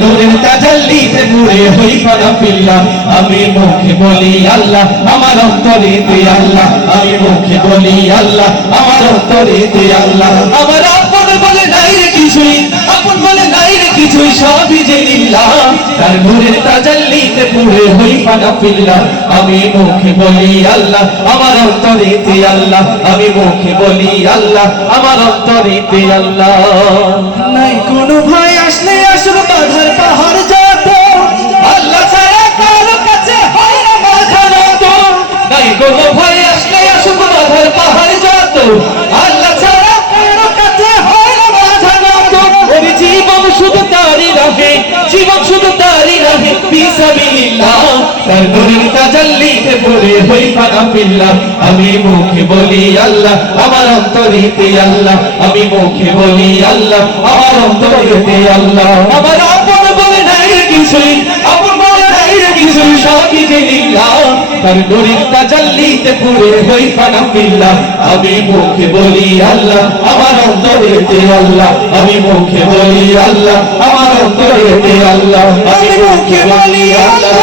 নূরের তাজাল্লিতে পুরে হই পানা ফিল্লাহ আমি মুখে বলি আল্লাহ আমার অন্তরেতে আল্লাহ আমি মুখে বলি আল্লাহ আমার অন্তরেতে আল্লাহ আমার আপন বলে নাই রে কিছুই আপন বলে নাই রে কিছুই সবই যে লিল্লাহ তার নূরের তাজাল্লিতে পুরে হই পানা ফিল্লাহ আমি মুখে বলি আল্লাহ আমার অন্তরেতে আল্লাহ আমি মুখে বলি আল্লাহ আমার অন্তরেতে আল্লাহ নাই কোনো ভয় আসলে আসুক বাধার পাহাড় যত আল্লাহ ছাড়া কারো কাছে হয় না মাথা নত নাই কোনো ভয় আসলে আসুক বাধার পাহাড় যত আল্লাহ ছাড়া কারো কাছে হয় না মাথা নত ওরে জীবন শুধু তারই রাহে জীবন শুধু তারই রাহে ফিসাবিলিল্লাহ তার নূরের তাজাল্লিতে পড়ে হই পানা ফিল্লাহ আমি মুখে বলি আল্লাহ আমার অন্তরেতে আল্লাহ আমি মুখে বলি আল্লাহ আমার অন্তরেতে আল্লাহ আমার আপন বলে নাই রে কিছুই আপন বলে নাই রে কিছুই সবই যে লিল্লাহ তার নূরের তাজাল্লিতে পড়ে হই পানা ফিল্লাহ আমি মুখে বলি আল্লাহ আমার অন্তরেতে আল্লাহ আমি মুখে বলি আল্লাহ আমার অন্তরেতে আল্লাহ আমি মুখে বলি আল্লাহ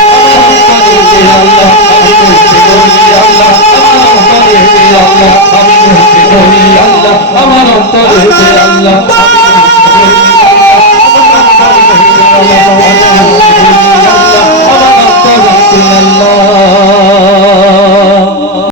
আল্লাহ আমি মুখে বলি আল্লাহ আমার অন্তরেতে আল্লাহ আমি মুখে বলি আল্লাহ আমার অন্তরেতে আল্লাহ